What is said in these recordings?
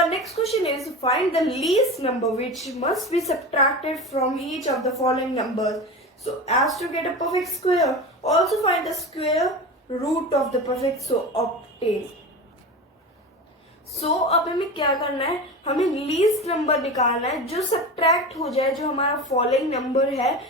our next question is find the least number which must be subtracted from each of the following numbers. So as to get a perfect square, also find the square root of the perfect, so obtain. So अब हमें क्या करना है, हमें least number निकालना है जो subtract हो जाए, जो हमारा फॉलोइंग नंबर है,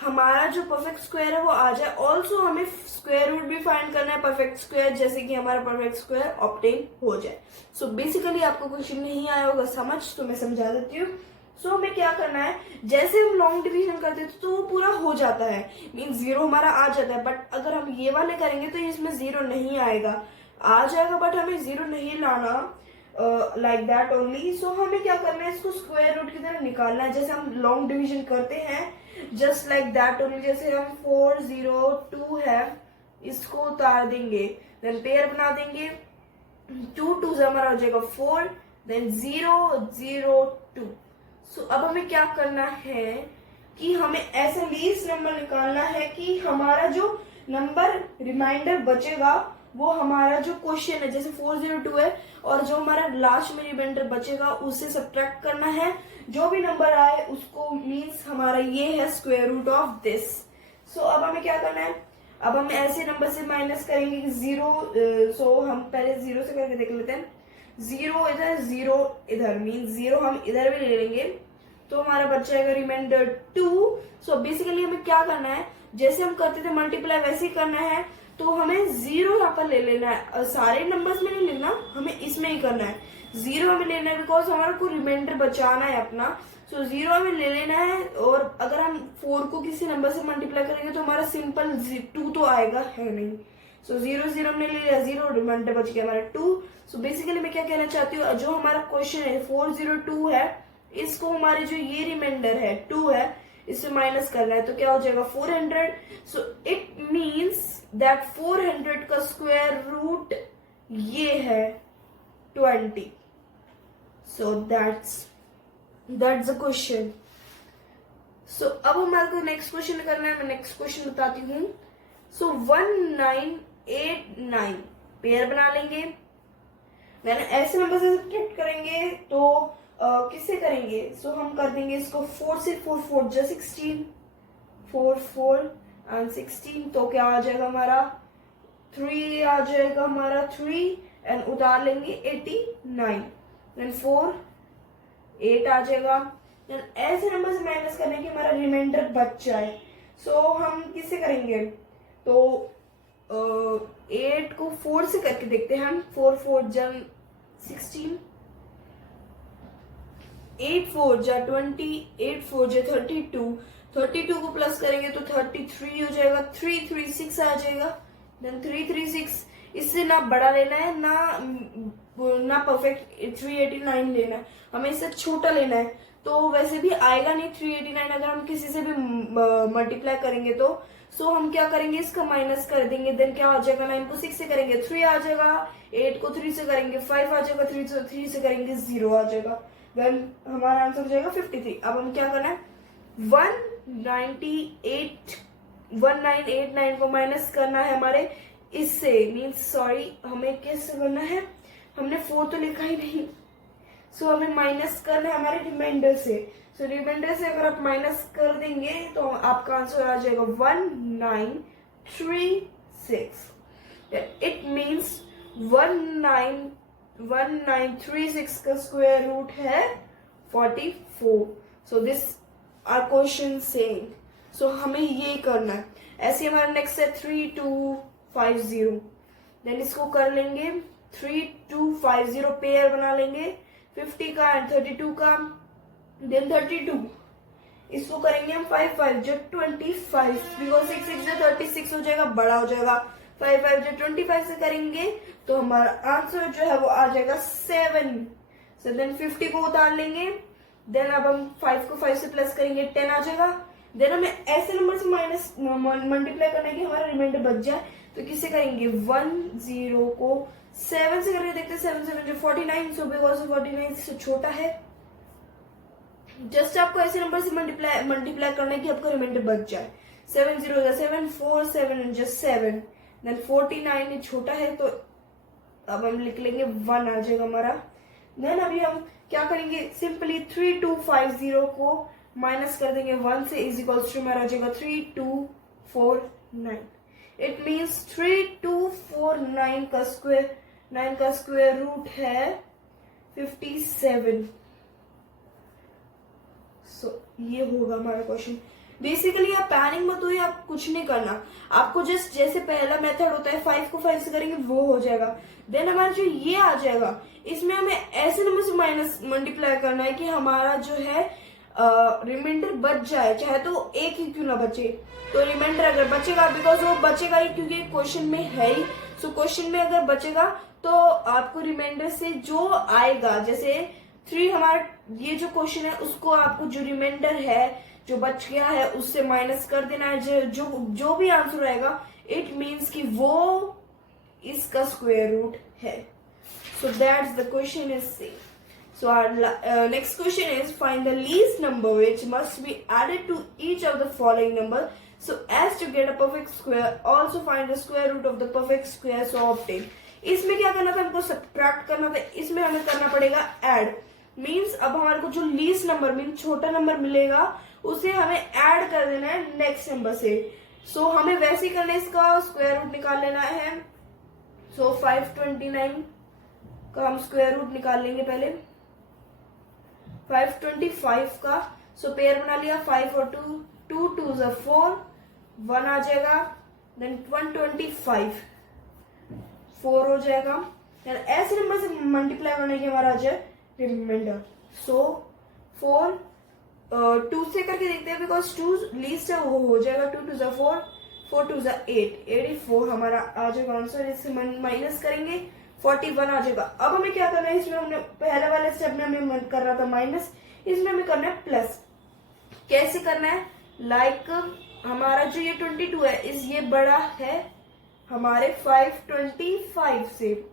हमारा जो परफेक्ट स्क्वायर है वो आ जाए. ऑल्सो हमें स्क्वायर रूट भी फाइंड करना है परफेक्ट स्क्वायर, जैसे कि हमारा परफेक्ट स्क्वायर ऑब्टेन हो जाए. बेसिकली आपको क्वेश्चन नहीं आया होगा समझ, तो मैं समझा देती हूँ. हमें क्या करना है, जैसे हम लॉन्ग डिवीजन करते थे तो वो पूरा हो जाता है, मीन जीरो हमारा आ जाता है. बट अगर हम ये वाले करेंगे तो इसमें जीरो नहीं आएगा, आ जाएगा बट हमें जीरो नहीं लाना, लाइक दैट ओनली. हमें क्या करना है, इसको स्क्वायर रूट की तरह निकालना है जैसे हम लॉन्ग डिवीजन करते हैं, जस्ट लाइक दैट ओनली. जैसे हम 402 है, इसको उतार देंगे, देन पेयर बना देंगे, 2 से हमारा हो जाएगा 4, देन 002. अब हमें क्या करना है कि हमें ऐसा लीस्ट नंबर निकालना है कि हमारा जो नंबर रिमाइंडर बचेगा वो हमारा जो क्वेश्चन है, जैसे 402 है, और जो हमारा लास्ट में रिमाइंडर बचेगा उससे सब्ट्रैक्ट करना है. जो भी नंबर आए उसको, मीन्स हमारा ये है स्क्वायर रूट ऑफ दिस. अब हमें क्या करना है, अब हम ऐसे नंबर से माइनस करेंगे कि 0. हम पहले 0 से करके देख लेते हैं. 0 इधर, 0 इधर, मीन्स 0 हम इधर भी ले लेंगे तो हमारा बच जाएगा रिमाइंडर 2. बेसिकली हमें क्या करना है, जैसे हम करते थे मल्टीप्लाई वैसे ही करना है. तो हमें 0 यहाँ पर ले लेना है, सारे नंबर्स में नहीं लेना, हमें इसमें ही करना है. 0 हमें लेना है बिकॉज हमारा को रिमाइंडर बचाना है अपना. 0 हमें ले लेना है. और अगर हम 4 को किसी नंबर से मल्टीप्लाई करेंगे तो हमारा सिंपल 2 तो आएगा है नहीं. 0 हमने ले लिया, 0 रिमाइंडर बच गया हमारा 2. बेसिकली मैं क्या कहना चाहती हूँ, जो हमारा क्वेश्चन है 402 है, इसको हमारे जो ये रिमाइंडर है 2 है, इससे माइनस करना है. तो क्या हो जाएगा 400. इट मीन्स दैट 400 का स्क्वायर रूट ये है 20. That's the question. अब हमारे को नेक्स्ट क्वेश्चन करना है. मैं नेक्स्ट क्वेश्चन बताती हूँ. 1989 पेयर बना लेंगे, देन ऐसे नंबर से सब्ट्रैक्ट करेंगे तो किससे करेंगे, हम कर देंगे इसको 4 से 4 4 जा 16, 4 4 एंड 16. तो क्या आ जाएगा हमारा 3 आ जाएगा हमारा 3 एंड उतार लेंगे 89, देन 4 8 आ जाएगा. देन ऐसे नंबर से माइनस करने की हमारा रिमाइंडर बच जाए. हम किससे करेंगे, तो 8 को 4 से करके देखते हैं हम. 4 4 जा 16, 8 4 जा 20, 8 4 जा 32, 32 को प्लस करेंगे तो 33 हो जाएगा, 3 3 6 आ जाएगा, देन 3 3 6. इससे ना बड़ा लेना है ना परफेक्ट 389 लेना है, हमें इससे छोटा लेना है. तो वैसे भी आएगा नहीं 389 अगर हम किसी से भी मल्टीप्लाई करेंगे तो. हम क्या करेंगे, इसका माइनस कर देंगे, देन क्या आ जाएगा, 9 को 6 से करेंगे 3 आ जाएगा, 8 को 3 से करेंगे 5 आ जाएगा, 3 से करेंगे 0 आ जाएगा, देन हमारा आंसर हो जाएगा 53. अब हम क्या करना है, 1989 को माइनस करना है हमारे इससे, मीन्स सॉरी हमें कैसे करना है, हमने 4 तो लिखा ही नहीं. हमें माइनस करना है हमारे रिमाइंडर से. रिमाइंडर से अगर आप माइनस कर देंगे तो आपका आंसर आ जाएगा 1936. इट मीन्स 1936 का स्क्वायर रूट है 44. This are question saying. हमें ये करना है. ऐसे हमारा नेक्स्ट है 3250, देन इसको कर लेंगे 3250 पेयर बना लेंगे 50 का एंड 32 का, देन 32 इसको करेंगे हम 5 5 जो 25, बिकॉज 6 6 जो 36 हो जाएगा, बड़ा हो जाएगा. 5 5 जो 25 से करेंगे तो हमारा आंसर जो है वो आ जाएगा 7. देन 50 को उतार लेंगे, देन अब हम 5 को 5 से प्लस करेंगे 10 आ जाएगा. देन हमें ऐसे नंबर से माइनस मल्टीप्लाई करने की हमारा रिमाइंडर बच जाए तो किससे करेंगे, 10 को 7 से करके देखते हैं. 7 7 जो 49, बिकॉज 49 से छोटा है. जस्ट आपको ऐसे नंबर से मल्टीप्लाई करने की आपका रिमाइंडर बच जाए. 7 0 जा 7, 4 7 जा 7, देन 49 छोटा है तो अब हम लिख लेंगे 1 आ जाएगा हमारा. देन अभी हम क्या करेंगे, सिंपली 3250 को माइनस कर देंगे 1 से, इज इक्वल्स टू मेरा हो जाएगा 3249। इट मीन्स 3249 का स्क्वायर, 9 का स्क्वायर रूट है 57। सो ये होगा हमारा क्वेश्चन। बेसिकली आप पैनिक मत होइए, आप कुछ नहीं करना, आपको जस्ट जैसे पहला मेथड होता है 5 को 5 से करेंगे वो हो जाएगा। देन हमारा जो ये आ जाएगा, इसमें हमें ऐसे नंबर से माइनस मल्टीप्लाई करना है कि हमारा जो है रिमाइंडर बच जाए, चाहे तो एक ही क्यों ना बचे, तो रिमाइंडर अगर बचेगा, बिकॉज वो बचेगा ही क्योंकि क्वेश्चन में है ही, सो क्वेश्चन में अगर बचेगा तो आपको रिमाइंडर से जो आएगा, जैसे 3 हमारा ये जो क्वेश्चन है उसको आपको जो रिमाइंडर है जो बच गया है उससे माइनस कर देना है, जो भी आंसर आएगा इट मीन्स कि वो इसका स्क्वायर रूट है। So that's the question is same. So our next question is, find the least number which must be added to each of the following number so as to get a perfect square. Also find the square root of the perfect square so obtain. इसमें क्या करना था, हमको subtract करना था, इसमें हमें करना पड़ेगा ऐड। मीन्स अब हमारे को जो लीस्ट नंबर मीन्स छोटा नंबर मिलेगा उसे हमें ऐड कर देना है नेक्स्ट नंबर से। सो हमें वैसे ही करना है, इसका स्क्वायर रूट निकाल लेना है। सो 529 का हम स्क्वायर रूट निकाल लेंगे पहले 525 का। सो पेयर बना लिया 5 और 2, 2 2 ज़ा 4, 1 आ जाएगा। देन 125 4 हो जाएगा। देन ऐसे नंबर से मल्टीप्लाई करने के हमारा आ जाए रिमाइंडर। सो 4 2 से करके देखते हैं, बिकॉज 2 लीस्ट है वो हो जाएगा। 2 2 ज़ा 4, 4 2 ज़ा 8, 84 हमारा आ जाएगा आंसर। इससे माइनस करेंगे 41 आ जाएगा। अब हमें क्या करना है, इसमें हमने पहले वाले स्टेप में हमें कर रहा था माइनस, इसमें हमें करना है प्लस। कैसे करना है, लाइक हमारा जो ये 22 है इस ये बड़ा है हमारे 525 से,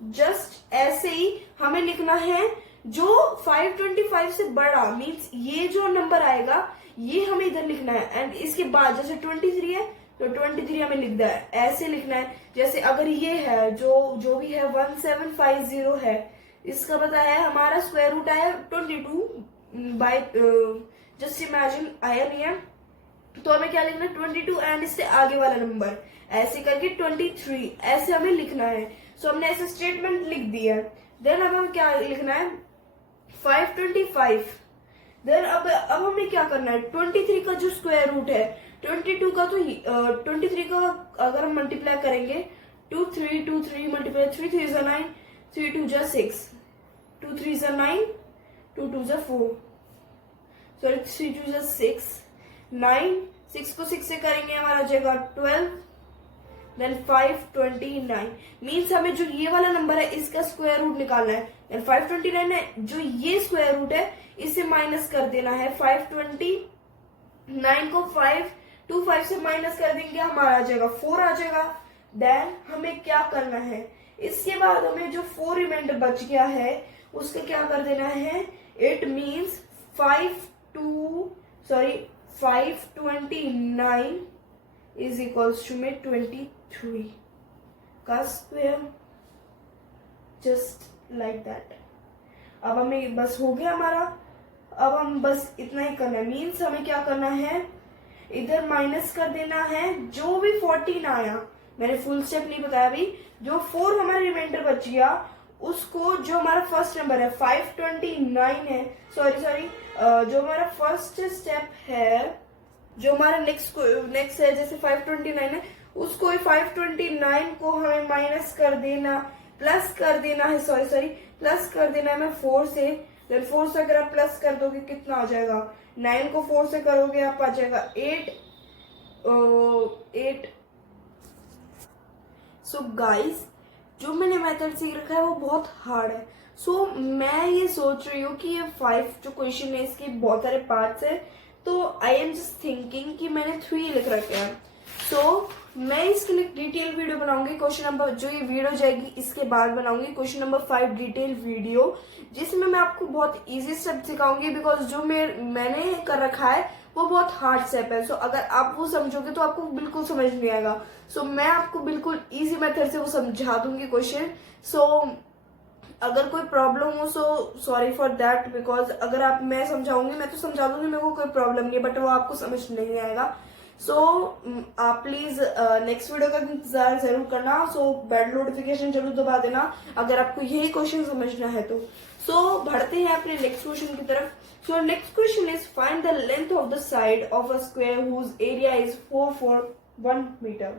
जस्ट ऐसे ही हमें लिखना है जो 525 से बड़ा, मीन्स ये जो नंबर आएगा ये हमें इधर लिखना है। एंड इसके बाद जैसे 23 है तो 23 हमें लिखना है, ऐसे लिखना है। जैसे अगर ये है जो भी है 1750 है, इसका पता है हमारा स्क्वायर रूट आया 22 बाय जस्ट इमेजिन आया नहीं है, तो हमें क्या लिखना है 22 एंड इससे आगे वाला नंबर ऐसे करके 23 ऐसे हमें लिखना है। सो हमने ऐसे स्टेटमेंट लिख दिया। देन अब हमें क्या लिखना है 525। देन अब हमें क्या करना है 23 का जो स्क्वायर रूट है 22 का, तो 23 का अगर हम मल्टीप्लाई करेंगे 2 3 2 3 मल्टीप्लाई 3 3 ज़ा 9, 3 2 ज़ा 6, 2 3 ज़ा 9, 2 2 ज़ा 4, सॉरी 3 2 ज़ा 6, 9, 6 को 6 से करेंगे हमारा जाएगा 12, देन 529। मीन्स हमें जो ये वाला नंबर है इसका स्क्वायर रूट निकालना है। देन 529 है जो ये स्क्वायर रूट है इसे माइनस कर देना है। 529 को 525 से माइनस कर देंगे हमारा आ जाएगा 4 आ जाएगा। देन हमें क्या करना है, इसके बाद हमें जो 4 रिमाइंडर बच गया है उसका क्या कर देना है, it means 529 is equals to में 23 का स्क्वायर, जस्ट लाइक दैट। अब हमें बस हो गया हमारा, अब हम बस इतना ही करना है। मीन्स हमें क्या करना है, इधर माइनस कर देना है जो भी 14 आया, मैंने फुल स्टेप नहीं बताया अभी, जो 4 हमारा रिमाइंडर बच गया उसको, जो हमारा फर्स्ट नंबर है 529 है, सॉरी जो हमारा फर्स्ट स्टेप है, जो हमारा नेक्स्ट है जैसे 529 है, उसको 529 को हमें माइनस कर देना, प्लस कर देना है, प्लस कर देना है मैं 4 से। देन 4 से अगर आप प्लस कर दोगे कितना आ जाएगा, 9 को 4 से करोगे आप आ जाएगा 8। सो गाइस जो मैंने मेथड सीख रखा है वो बहुत हार्ड है। सो मैं ये सोच रही हूँ कि ये 5 जो क्वेश्चन है इसके बहुत सारे पार्ट्स है, तो आई एम जस्ट थिंकिंग कि मैंने 3 लिख रखे हैं। सो मैं इसके लिए डिटेल वीडियो बनाऊंगी। क्वेश्चन नंबर जो ये वीडियो जाएगी इसके बाद बनाऊंगी क्वेश्चन नंबर 5 डिटेल वीडियो, जिसमें मैं आपको बहुत इजी स्टेप सिखाऊंगी, बिकॉज जो मैंने कर रखा है वो बहुत हार्ड स्टेप है। सो अगर आप वो समझोगे तो आपको बिल्कुल समझ नहीं आएगा। सो मैं आपको बिल्कुल इजी मेथड से वो समझा दूंगी क्वेश्चन। सो अगर कोई प्रॉब्लम हो so sorry for that, because अगर आप मैं समझाऊंगी, मैं तो समझा दूंगी, मेरे को कोई प्रॉब्लम नहीं है, बट वो आपको समझ नहीं आएगा। सो आप प्लीज नेक्स्ट वीडियो का इंतजार जरूर करना। सो बेल नोटिफिकेशन जरूर दबा देना अगर आपको यही क्वेश्चन समझना है तो। सो बढ़ते हैं अपने नेक्स्ट क्वेश्चन की तरफ। So next question is find the length of the side of a square whose area is 441 metre.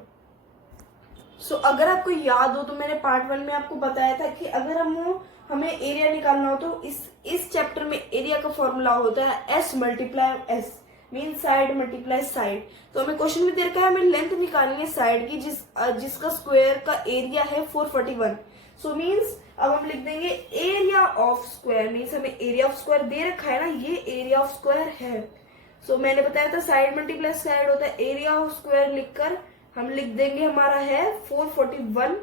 So अगर आपको याद हो तो मैंने पार्ट 1 में आपको बताया था कि अगर हमें एरिया निकालना हो तो इस चैप्टर में एरिया का फॉर्मूला होता है S multiply S, mean side multiply side. तो हमें क्वेश्चन में दे रखा है, हमें लेंथ निकालनी है साइड की जिसका स्क्वायर का एरिया है 441। सो मीन्स अब हम लिख देंगे एरिया ऑफ स्क्वायर, मीन्स हमें एरिया ऑफ स्क्वायर दे रखा है ना, ये एरिया ऑफ स्क्वायर है। सो मैंने बताया था साइड मल्टीप्लाई साइड होता है एरिया ऑफ स्क्वायर, लिखकर हम लिख देंगे हमारा है 441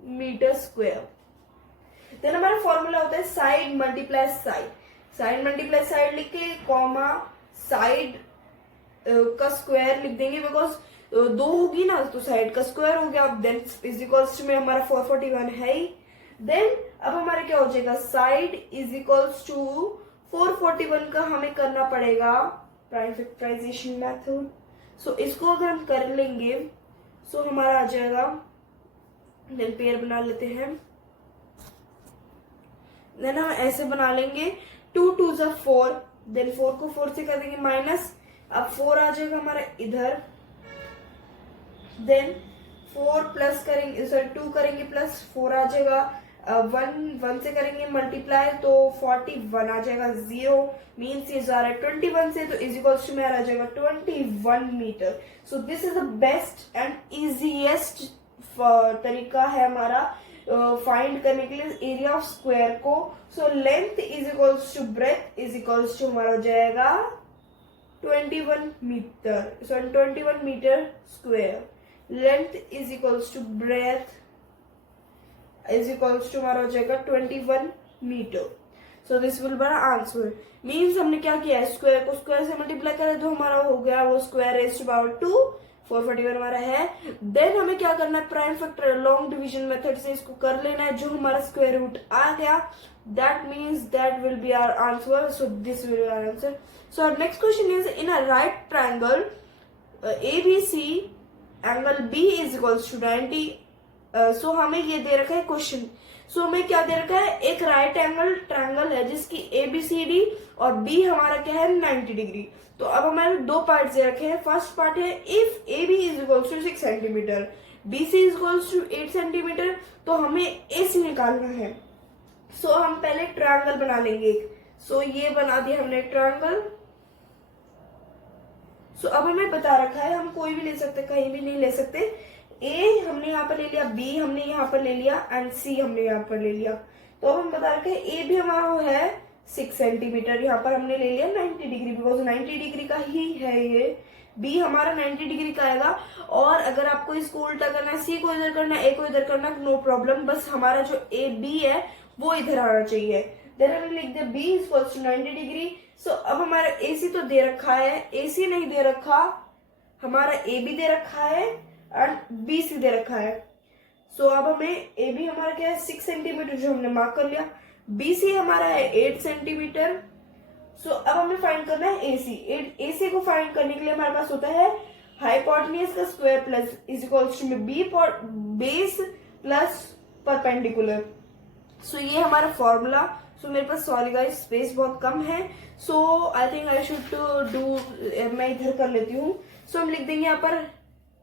मीटर स्क्वायर। देन हमारा फॉर्मूला होता है side multiply side, side multiply side लिख के कॉमा साइड का स्क्वायर लिख देंगे, बिकॉज दो होगी ना तो साइड का स्क्वायर हो गया। देन इज इक्वल्स टू में हमारा 441 है ही। देन अब हमारा क्या हो जाएगा, साइड इज इक्वल्स टू 441 का हमें करना पड़ेगा प्राइम फैक्टराइजेशन मेथड। सो इसको अगर हम कर लेंगे सो हमारा आ जाएगा, देन पेयर बना लेते हैं, देन हम ऐसे बना लेंगे 2 2 जा 4, देन 4 को 4 से कर देंगे माइनस, अब 4 आ जाएगा हमारा इधर, देन 4 प्लस करेंगे, सॉरी 2 करेंगे प्लस 4 आ जाएगा, 1 से करेंगे मल्टीप्लाई तो 41 आ जाएगा, 0 मीन्स ये जा रहा है 21 से, तो इज इक्वल्स टू में आ जाएगा 21 metre. So this is the best and easiest तरीका है हमारा फाइंड करने के लिए एरिया ऑफ स्क्वायर को। So length is equals to breadth is equals to हमारा हो जाएगा 21 metre, sorry 21 metre square. Length is equals to breadth is equals to हमारा हो जाएगा 21 metre. So this will be answer. Means हमने क्या किया है, स्क्वायर को स्क्वायर से मल्टीप्लाई करें तो हमारा हो गया वो स्क्वायर रेज़ टू पावर 2, 441 हमारा है। देन हमें क्या करना है, prime factor long division method से इसको कर लेना है, जो हमारा स्क्वायर रूट आ गया, that means that will be our answer. So this will be our answer. So our next question is in a right triangle ABC angle B is equals to 90। So हमें ये दे रखा है question. सो हमें क्या दे रखा है, एक राइट एंगल ट्रायंगल है जिसकी ABCD और B हमारा क्या है 90 डिग्री। तो अब हमारे दो पार्ट दे रखे हैं। फर्स्ट पार्ट है if AB is equals to 6 centimetre, BC is equals to 8 centimetre, तो हमें AC निकालना है। सो हम पहले ट्रायंगल बना लेंगे। सो ये बना दिया हमने ट्रायंगल। सो अब हमें बता रखा है हम कोई भी ले सकते, कहीं भी नहीं ले सकते। A हमने यहाँ पर ले लिया, B हमने यहाँ पर ले लिया एंड C हमने यहाँ पर ले लिया। तो अब हम बता रखे A भी हमारा है 6 सेंटीमीटर, यहाँ पर हमने ले लिया 90 डिग्री, बिकॉज 90 डिग्री का ही है ये। B हमारा 90 डिग्री का आएगा। और अगर आपको इसको उल्टा करना है, C को इधर करना है, A को इधर करना है, नो प्रॉब्लम, बस हमारा जो AB है वो इधर आना चाहिए। देन हमने लिख दिया B is equals to 90 degree. So अब हमारा AC तो दे रखा है, AC नहीं दे रखा, हमारा AB दे रखा है एंड BC दे रखा है। सो अब हमें AB हमारा क्या है 6 सेंटीमीटर, जो हमने मार्क कर लिया। BC हमारा है 8 सेंटीमीटर। सो अब हमें फाइंड करना है AC को फाइंड करने के लिए हमारे पास होता है हाइपोटेन्यूज का square plus is equals to में बेस प्लस परपेंडिकुलर। सो ये हमारा फॉर्मूला। सो मेरे पास सॉरी गाइस स्पेस बहुत कम है, so I think I should do, मैं इधर कर लेती हूँ। सो हम लिख देंगे यहाँ पर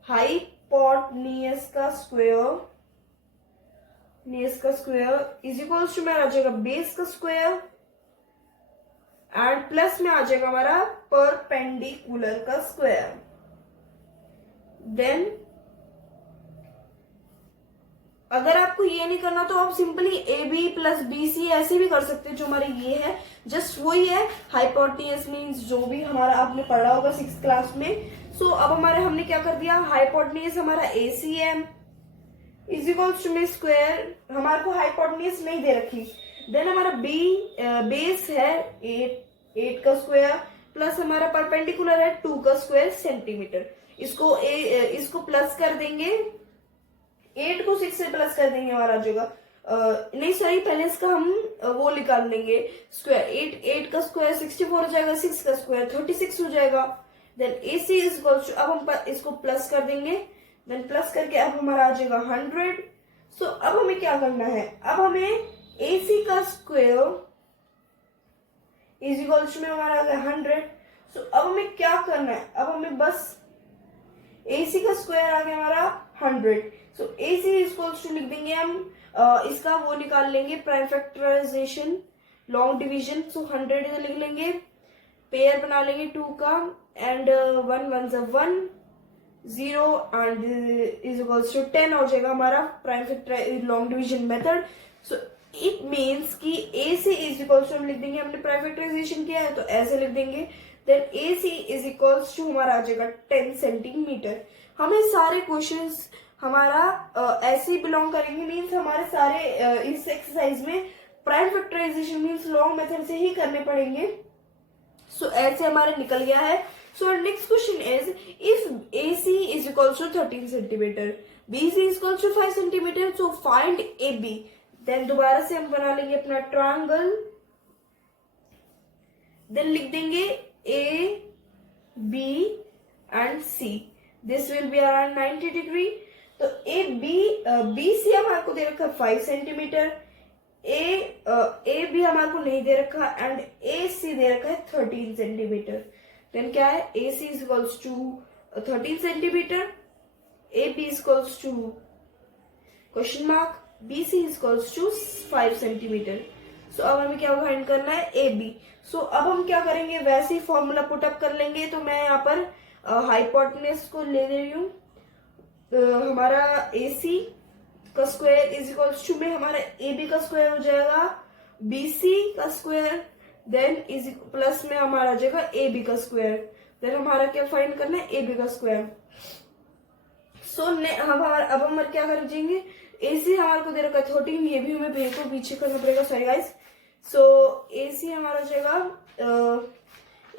हाइपोटेन्यूज का स्क्वायर इज इक्वल्स टू में आ जाएगा बेस का स्क्वायर एंड प्लस में आ जाएगा हमारा परपेंडिकुलर का स्क्वायर। देन अगर आपको ये नहीं करना तो आप सिंपली AB प्लस BC ऐसे भी कर सकते हैं, जो हमारे ये है जस्ट वही है। हाइपोटेन्यूज मीन्स जो भी हमारा आपने पढ़ा होगा 6th क्लास में। सो अब हमारे हमने क्या कर दिया, हाइपोटेन्यूज हमारा AC है इज इक्वल्स टू में स्क्वायर, हमारे को हाइपोटेन्यूज नहीं दे रखी। देन हमारा बेस है 8 का स्क्वायर प्लस हमारा परपेंडिकुलर है 2 का स्क्वायर सेंटीमीटर। इसको प्लस कर देंगे, 8 को 6 से प्लस कर देंगे, हमारा आ जाएगा नहीं सॉरी, पहले इसका हम वो निकाल लेंगे स्क्वायर। 8 का स्क्वायर 64 हो जाएगा, 6 का स्क्वायर 36 हो जाएगा। Then AC is equal to, अब हम इसको प्लस कर देंगे, देन प्लस करके अब हमारा आ जाएगा 100। सो अब हमें क्या करना है, अब हमें AC का स्क्वायर इज इक्वल टू में हमारा आ गया 100। सो अब हमें क्या करना है, अब हमें बस AC का स्क्वायर आ गया हमारा 100। सो AC इज इक्वल टू लिख देंगे हम, इसका वो निकाल लेंगे प्राइम फैक्टराइजेशन, लॉन्ग डिवीजन। सो 100 इधर लिख लेंगे, पेयर बना लेंगे 2 का, एंड 1 1 ज़ा 1 0 एंड इज इक्वल्स टू 10 हो जाएगा हमारा prime factor long division method. So it means कि AC इज इक्वल्स टू हम लिख देंगे, हमने प्राइम फैक्टराइजेशन किया है तो ऐसे लिख देंगे। Then AC is equals to हमारा आ जाएगा 10 सेंटीमीटर। हमें सारे क्वेश्चंस हमारा ऐसे ही बिलोंग करेंगे, मीन्स हमारे सारे इस एक्सरसाइज में prime factorisation means long method से ही करने पड़ेंगे। सो ऐसे हमारा निकल गया है। So next question is, if AC is equal to 13 centimetre, BC is equal to 5 centimetre, so find AB। Then दोबारा से हम बना लेंगे अपना ट्रायंगल, देन लिख देंगे A, B and C, this will be around 90 degree. तो BC हमारे को दे रखा है 5 सेंटीमीटर, AB हमारे को नहीं दे रखा, एंड AC दे रखा है 13 सेंटीमीटर। देन क्या है, AC is equals to 13 centimetre, AB is equals to question mark, BC is equals to 5 centimetre. So अब हमें क्या फाइंड करना है, AB। सो अब हम क्या करेंगे, वैसे ही फॉर्मूला पुटअप कर लेंगे। तो मैं यहाँ पर हाइपोटेनस को ले रही हूँ, हमारा AC का स्क्वायर इज इक्वल्स टू में हमारा AB का स्क्वायर हो जाएगा BC का स्क्वायर, देन इज प्लस में हमारा आ जाएगा AB का स्क्वायर। देन हमारा क्या फाइंड करना है, AB का स्क्वायर। सो अब हम क्या करेंगे, AC हमारे को दे रखा है 13, ये भी हमें को पीछे करना पड़ेगा, सॉरी गाइस। सो AC हमारा हो जाएगा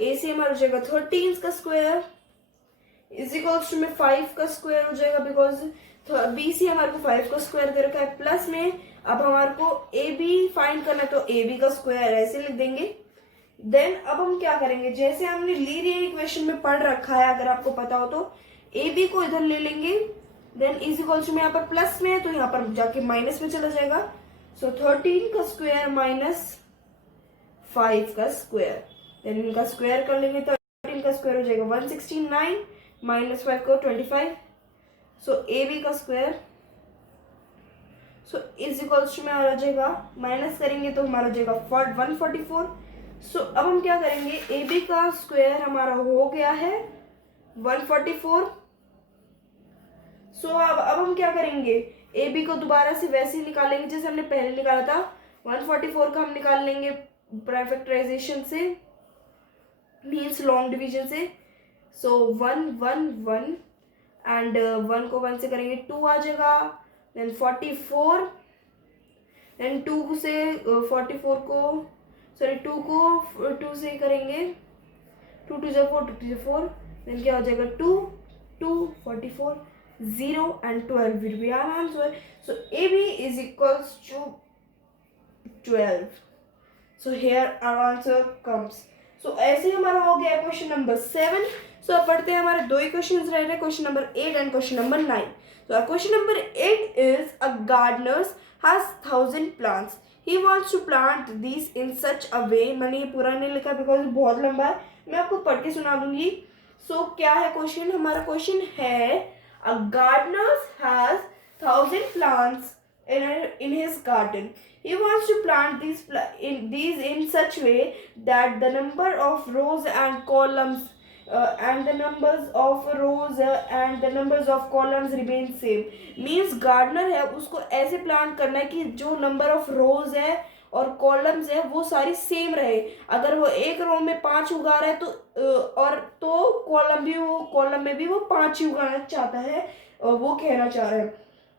AC हमारा हो जाएगा 13 का स्क्वायर इज इक्वल्स टू में 5 का स्क्वायर हो जाएगा, बिकॉज BC हमारे को 5 का स्क्वायर दे रखा है, प्लस में अब हमारे को AB फाइंड करना है तो AB का स्क्वायर ऐसे लिख देंगे। देन अब हम क्या करेंगे, जैसे हमने लीनियर इक्वेशन में पढ़ रखा है, अगर आपको पता हो तो AB को इधर ले लेंगे, देन इज इक्वल्स में यहाँ पर प्लस में है तो यहाँ पर जाके माइनस में चला जाएगा। सो 13 का स्क्वायर माइनस 5 का स्क्वायर, देन इनका स्क्वायर कर लेंगे तो 13 का स्क्वायर हो जाएगा 169, माइनस 5 को 25। सो AB का square so is equals to में आ जाएगा, माइनस करेंगे तो हमारा जाएगा 144। सो अब हम क्या करेंगे, AB का स्क्वायर हमारा हो गया है 144। सो अब हम क्या करेंगे, AB को दोबारा से वैसे ही निकालेंगे जैसे हमने पहले निकाला था। 144 का हम निकाल लेंगे प्राइम फैक्टराइजेशन से, मीन्स लॉन्ग डिवीजन से। सो 1 1 1 एंड 1 को 1 से करेंगे 2 आ जाएगा, देन 44, देन 2 से 44 को सॉरी 2 को 2 से करेंगे, 2 2 जा 4, 2 2 जा 4, देन क्या हो जाएगा 2 2 44 0 and 12 will be our answer. So AB is equals to 12. So here our answer comes. So ऐसे हमारा हो गया क्वेश्चन नंबर 7. So अब पढ़ते हैं, हमारे दो ही क्वेश्चन रह रहे, question number 8 and question number 9. So our question number 8 is, a gardener has 1000 plants. He wants to plant these in such a way. मैंने ये पूरा नहीं लिखा बिकॉज बहुत लंबा है, मैं आपको पढ़ के सुना दूंगी. So क्या है क्वेश्चन, हमारा क्वेश्चन है, a gardener has 1000 plants in his garden. He wants to plant these in such way that the number of rows and columns and the numbers of rows and the numbers of columns remain same. Means gardener है, उसको ऐसे plant करना है कि जो number of रोज है और columns है वो सारी सेम रहे. अगर वो एक रो में 5 उगा रहा है तो कॉलम में भी वो 5 ही उगाना चाहता है, वो कहना चाह रहा है.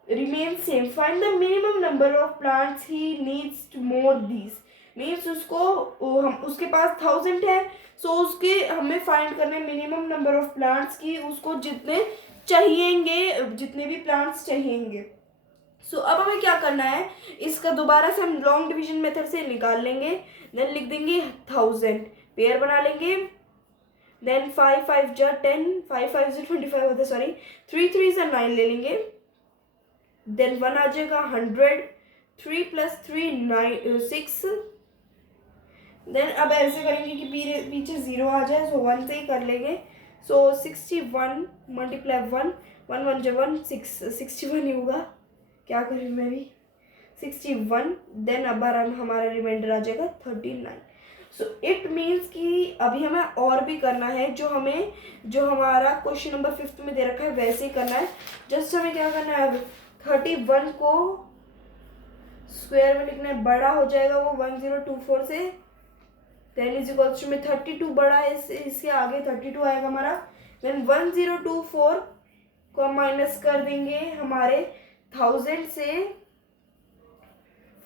Remain same. Find the minimum number of plants he needs to more these. Means उसके पास 1000 है, सो उसके हमें फाइंड करना है मिनिमम नंबर ऑफ प्लांट्स की, उसको जितने चाहिएंगे, जितने भी प्लांट्स चाहिएंगे. सो अब हमें क्या करना है, इसका दोबारा से हम लॉन्ग डिवीजन मेथड से निकाल लेंगे। देन लिख देंगे 1000, पेयर बना लेंगे। देन 5 5 जा 10, 5 5 से 25 होता है, सॉरी 3 3 से 9 ले लेंगे। देन 1 आ जाएगा 100, 3 + 3 9 6। देन अब ऐसे करेंगे कि पीछे 0 आ जाए, सो 1 से ही कर लेंगे। सो 61 मल्टीप्लाई 1, 1 1 जा 1 6, 61 ही होगा, क्या करूँ मैं भी, 61। देन अब हमारा रिमाइंडर आ जाएगा 39। सो इट मीन्स कि अभी हमें और भी करना है, जो हमारा क्वेश्चन नंबर 5 में दे रखा है वैसे ही करना है। जस्ट हमें क्या करना है, 31 को स्क्वायर में लिखना है, बड़ा हो जाएगा वो 1024 से। देन इज इक्वल्स टू में 32 बड़ा है, इसके आगे 32 आएगा हमारा। देन 1024 को हम माइनस कर देंगे हमारे 1000 से,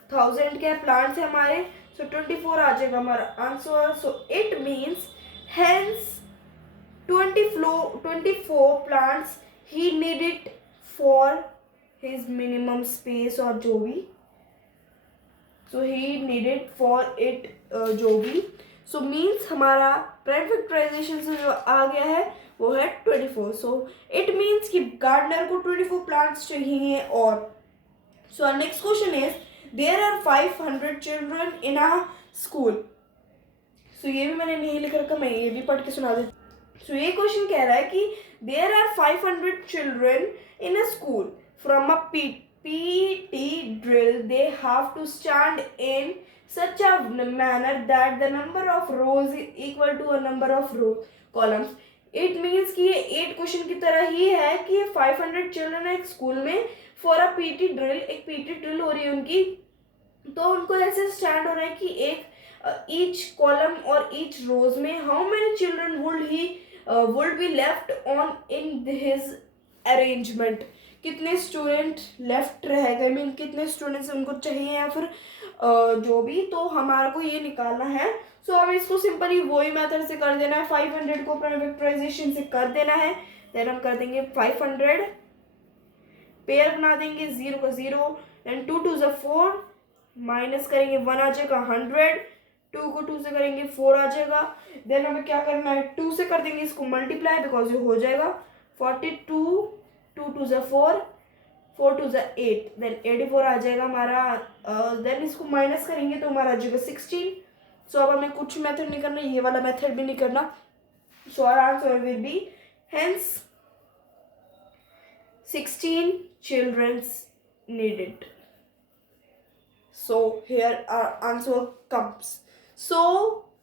1000 के प्लांट से हमारे, सो 24 आ जाएगा हमारा answer. So it means hence 24 plants he needed for his minimum space, और जो भी, so he needed for it जो भी। सो मीन्स हमारा प्राइम फैक्टराइजेशन से जो आ गया है वो है 24। सो इट मीन्स कि गार्डनर को 24 प्लांट्स चाहिए। और so next question is there are 500 children in a school. So ये भी मैंने नहीं लिख रखा, मैं ये भी पढ़ के सुना देती। सो ये क्वेश्चन कह रहा है कि there are 500 children in a school from a PT drill they have to stand in such a manner that the number of rows is equal to a number of columns. It means कि ये 8 question की तरह ही है कि 500 children है एक school में for a PT drill, एक PT ड्रिल हो रही है उनकी, तो उनको ऐसे स्टैंड हो रहा है कि एक ईच कॉलम और ईच रोज में how many children would be left on in his arrangement, कितने स्टूडेंट लेफ्ट रहेगा, आई मीन कितने स्टूडेंट्स उनको चाहिए या फिर जो भी, तो हमारा को ये निकालना है। सो हमें इसको सिंपली वही मेथड से कर देना है, 500 को प्राइम फैक्टराइजेशन से कर देना है। देन हम कर देंगे 500, पेयर बना देंगे 0 का 0, एंड 2 2 ज़ा 4, माइनस करेंगे 1 आ जाएगा 100, 2 को 2 से करेंगे 4 आ जाएगा। देन हमें क्या करना है, 2 से कर देंगे इसको मल्टीप्लाई, बिकॉज ये हो जाएगा 42, 2 2 ज़ा 4, 4 2 ज़ा 8, देन 84 आ जाएगा हमारा। देन इसको माइनस करेंगे तो हमारा आ जाएगा 16। सो अब हमें कुछ मेथड नहीं करना, ये वाला मेथड भी नहीं करना। So our answer will be hence 16 childrens needed. So here our answer comes. So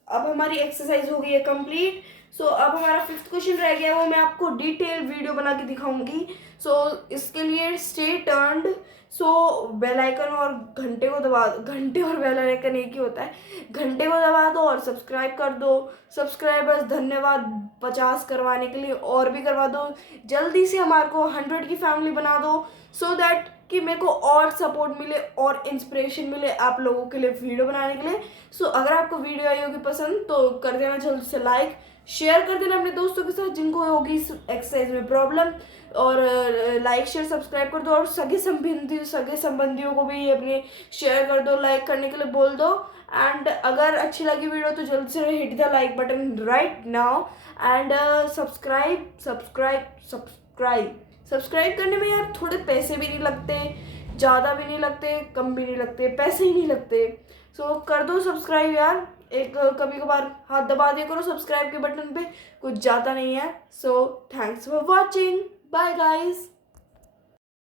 अब हमारी एक्सरसाइज हो गई है कंप्लीट। सो अब हमारा 5th क्वेश्चन रह गया, वो मैं आपको डिटेल वीडियो बना के दिखाऊंगी। सो इसके लिए स्टे टर्न्ड। सो बेल आइकन और घंटे को दबा दो, घंटे और बेल आइकन एक ही होता है, घंटे को दबा दो और सब्सक्राइब कर दो। सब्सक्राइबर्स धन्यवाद 50 करवाने के लिए, और भी करवा दो जल्दी से, हमारे को 100 की फैमिली बना दो, सो दैट कि मेरे को और सपोर्ट मिले और इंस्पिरेशन मिले आप लोगों के लिए वीडियो बनाने के लिए। सो अगर आपको वीडियो आई होगी पसंद तो कर देना जल्द से लाइक, शेयर कर देना अपने दोस्तों के साथ जिनको होगी इस एक्सरसाइज में प्रॉब्लम, और लाइक शेयर सब्सक्राइब कर दो, और सगे संबंधियों को भी अपने शेयर कर दो, लाइक करने के लिए बोल दो। एंड अगर अच्छी लगी वीडियो तो जल्द से hit the like button right now, and subscribe करने में यार थोड़े पैसे भी नहीं लगते, ज़्यादा भी नहीं लगते, कम भी नहीं लगते, पैसे ही नहीं लगते। सो कर दो सब्सक्राइब यार, एक कभी कभार हाथ दबा दिया करो सब्सक्राइब के बटन पे, कुछ ज़्यादा नहीं है। So thanks for watching, bye guys.